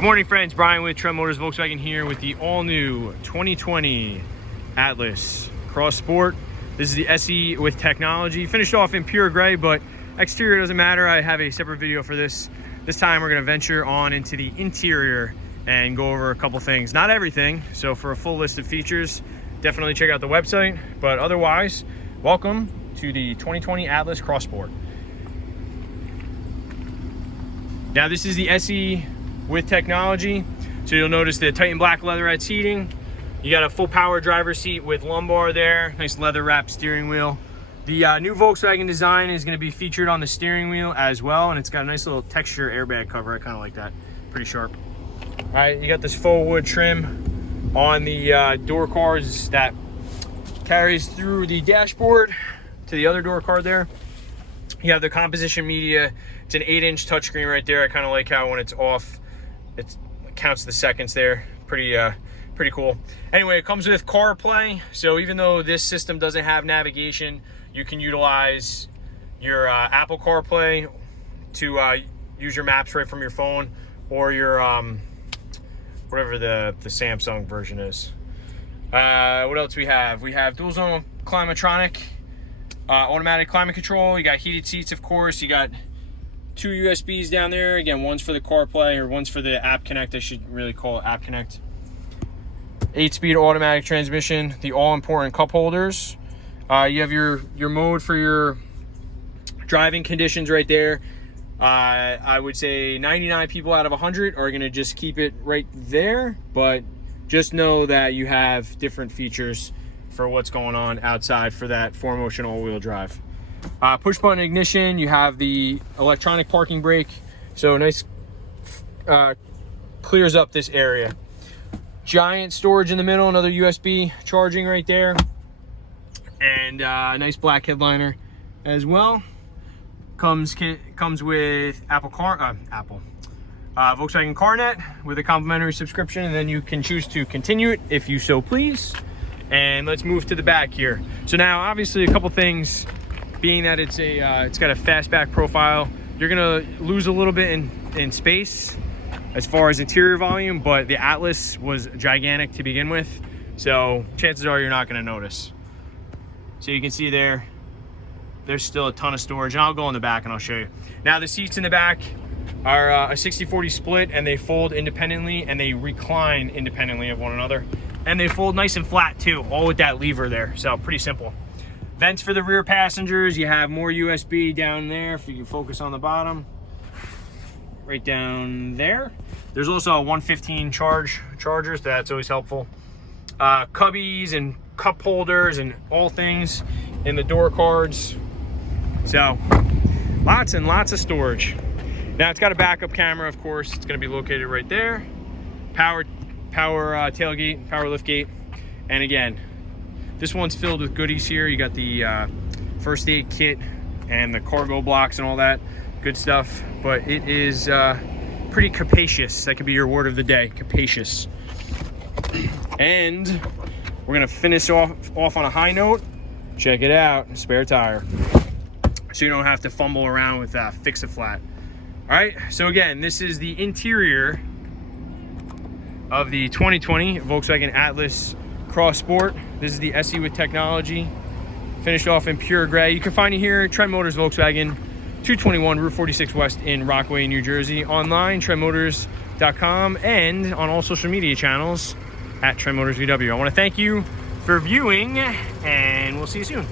Good morning, friends. Brian with Trent Motors Volkswagen here with the all-new 2020 Atlas Cross Sport. This is the SE with technology. Finished off in pure gray, but exterior doesn't matter. I have a separate video for this. This time we're going to venture on into the interior and go over a couple things. Not everything, so for a full list of features, definitely check out the website. But otherwise, welcome to the 2020 Atlas Cross Sport. Now this is the SE with technology, so you'll notice the Titan black leatherette seating. You got a full power driver seat with lumbar there, nice leather wrapped steering wheel. The new Volkswagen design is going to be featured on the steering wheel as well, and it's got a nice little texture airbag cover. I kind of like that, pretty sharp. All right, you got this faux wood trim on the door cards that carries through the dashboard to the other door card there. You have the composition media. It's an 8-inch touchscreen right there. I kind of like how when it's off, it counts the seconds there. Pretty cool. Anyway, it comes with CarPlay. So even though this system doesn't have navigation, you can utilize your Apple CarPlay to use your maps right from your phone or your whatever the Samsung version is. What else we have? We have dual zone climatronic, automatic climate control. You got heated seats, of course. You got 2 USBs down there. Again, one's for the CarPlay, or one's for the App Connect. I should really call it App Connect. 8-speed automatic transmission. The all-important cup holders. You have your mode for your driving conditions right there. I would say 99 people out of 100 are going to just keep it right there, but just know that you have different features for what's going on outside for that 4Motion all-wheel drive. Push button ignition. You have the electronic parking brake, so nice, clears up this area. Giant storage in the middle, another USB charging right there, and a nice black headliner as well. Comes with Volkswagen CarNet with a complimentary subscription, and then you can choose to continue it if you so please. And let's move to the back here. So now, obviously, a couple things. Being that it's got a fastback profile, you're gonna lose a little bit in space as far as interior volume, but the Atlas was gigantic to begin with, so chances are you're not gonna notice. So you can see there's still a ton of storage, and I'll go in the back and I'll show you. Now the seats in the back are a 60-40 split, and they fold independently and they recline independently of one another, and they fold nice and flat too, all with that lever there. So pretty simple. Vents for the rear passengers. You have more USB down there if you can focus on the bottom. Right down there. There's also a 115 charger, so that's always helpful. Cubbies and cup holders and all things in the door cards. So lots and lots of storage. Now it's got a backup camera, of course. It's going to be located right there. Power tailgate, power lift gate, and again, this one's filled with goodies here. You got the first aid kit and the cargo blocks and all that good stuff. But it is pretty capacious. That could be your word of the day, capacious. And we're gonna finish off on a high note. Check it out, spare tire. So you don't have to fumble around with Fix-A-Flat. All right, so again, this is the interior of the 2020 Volkswagen Atlas Cross Sport. This is the SE with technology, finished off in pure gray. You can find it here at Trent Motors Volkswagen, 221 Route 46 West in Rockaway, New Jersey. Online, trentmotors.com, and on all social media channels at Trent Motors VW. I want to thank you for viewing, and we'll see you soon.